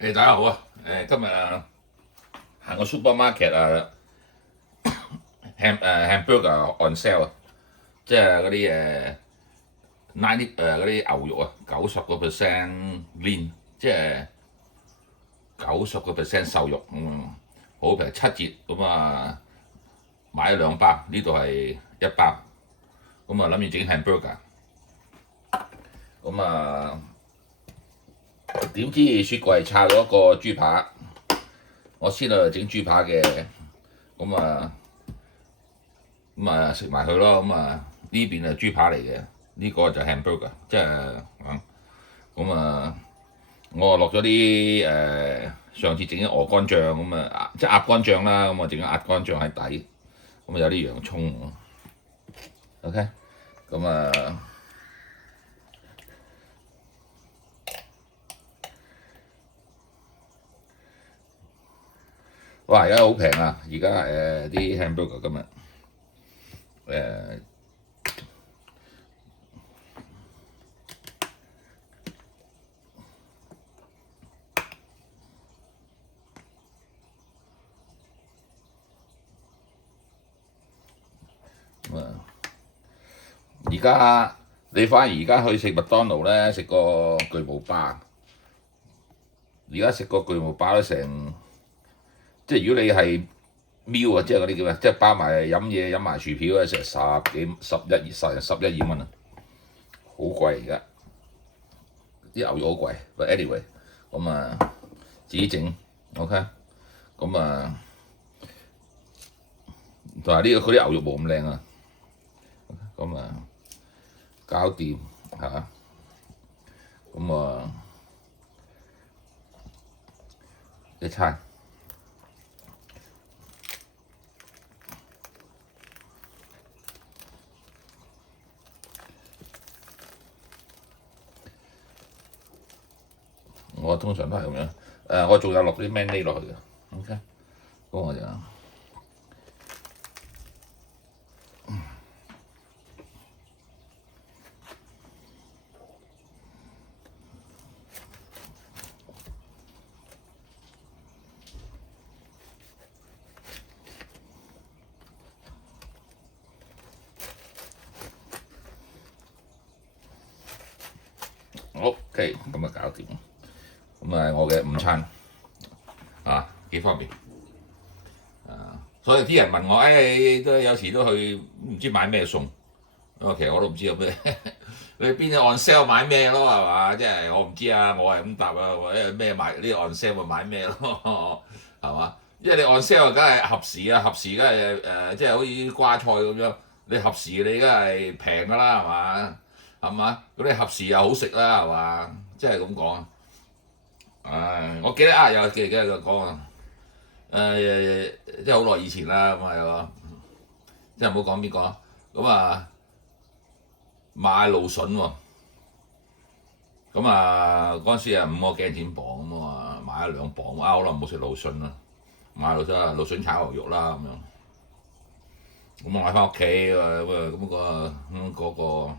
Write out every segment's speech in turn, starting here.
大家好啊！今日行個 supermarket hamburger on sale 啊，即係嗰啲嗰啲牛肉啊，90% lean，即係90% 瘦肉好平7折咁啊，買咗2包，呢度係1包，咁啊諗住整 hamburger，咁啊點知雪櫃拆咗一個豬扒，我先整豬扒嘅，咁啊食埋佢咯，呢邊係豬扒嚟嘅，呢個就 hamburger，即係我落咗啲上次整啲鵝肝醬即係鴨肝醬啦，咁我整咗鴨肝醬喺底，有啲洋葱，OK，咁啊。哇！而家好平啊！而家啲 hamburger 今日誒而家你反而而家去食麥當勞咧，食個巨無霸，而家食個巨無霸都成，即係如果你係 meal 啊，即係嗰啲叫咩？即係包埋飲嘢飲埋薯條咧，成11、12蚊啊，好貴而家啲牛肉好貴。But anyway，自己整 OK，同埋佢啲牛肉冇咁靚啊，搞掂嚇，一餐。我通常都係咁樣，我仲有落啲 mayonnaise 落去嘅，OK，咁我就OK，咁啊搞掂，我嘅午餐幾方便所以啲人問我，都有時都去唔知買咩餸，其實我都唔知有咩，你邊啲 on sale 買咩咯係嘛？即係我唔知啊，我係咁答啊，或者咩買呢 on sale 咪買咩咯，係嘛？因為你 on sale 梗係合時啊，合時梗係即係好似瓜菜咁樣，你合時你梗係平㗎啦係嘛？係嘛？咁你合時又好食啦係嘛？即係咁講啊！我記得有記得講啊，即係好耐以前啦，咁係喎，即係唔好講邊個啊，買蘆筍喎，嗰陣時5個幾錢磅買咗2磅，好耐冇食蘆筍啦，買蘆筍炒牛肉啦咁樣，我買翻屋企嗰個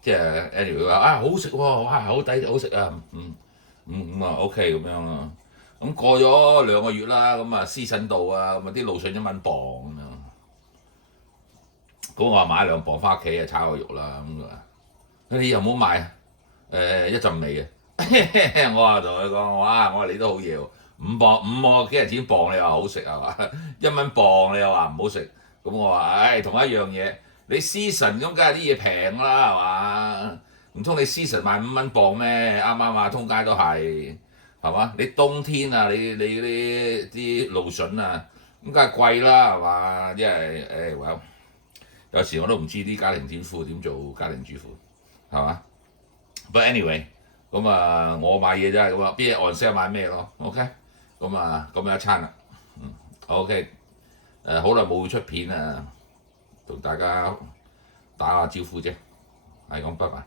即係 anyway 佢話好食喎，哇好抵好食啊，OK 咁樣咯。過咗2個月啦，私筍到啲蘆筍1蚊磅咁樣，我話買2磅翻屋企炒個肉啦你又唔好買一陣味嘅，我話同佢講，我話你都好嘢喎，5個幾銀錢磅你話好食係嘛？1蚊磅你又話唔好食，我話同一樣嘢，你 season 咁梗係啲嘢平啦係嘛？唔通你 season 賣5蚊磅咩？啱啱啊，通街都係嘛？你冬天啊，你嗰啲蘆筍啊，咁梗係貴啦係嘛？因為有時我都唔知啲家庭主婦點做家庭主婦係嘛？But anyway，我買嘢真係咁啊，邊嘢 on sale 買咩咯？OK，咁樣一餐啦，OK，好耐冇出片啊，同大家打下招呼啫，係咁，拜拜。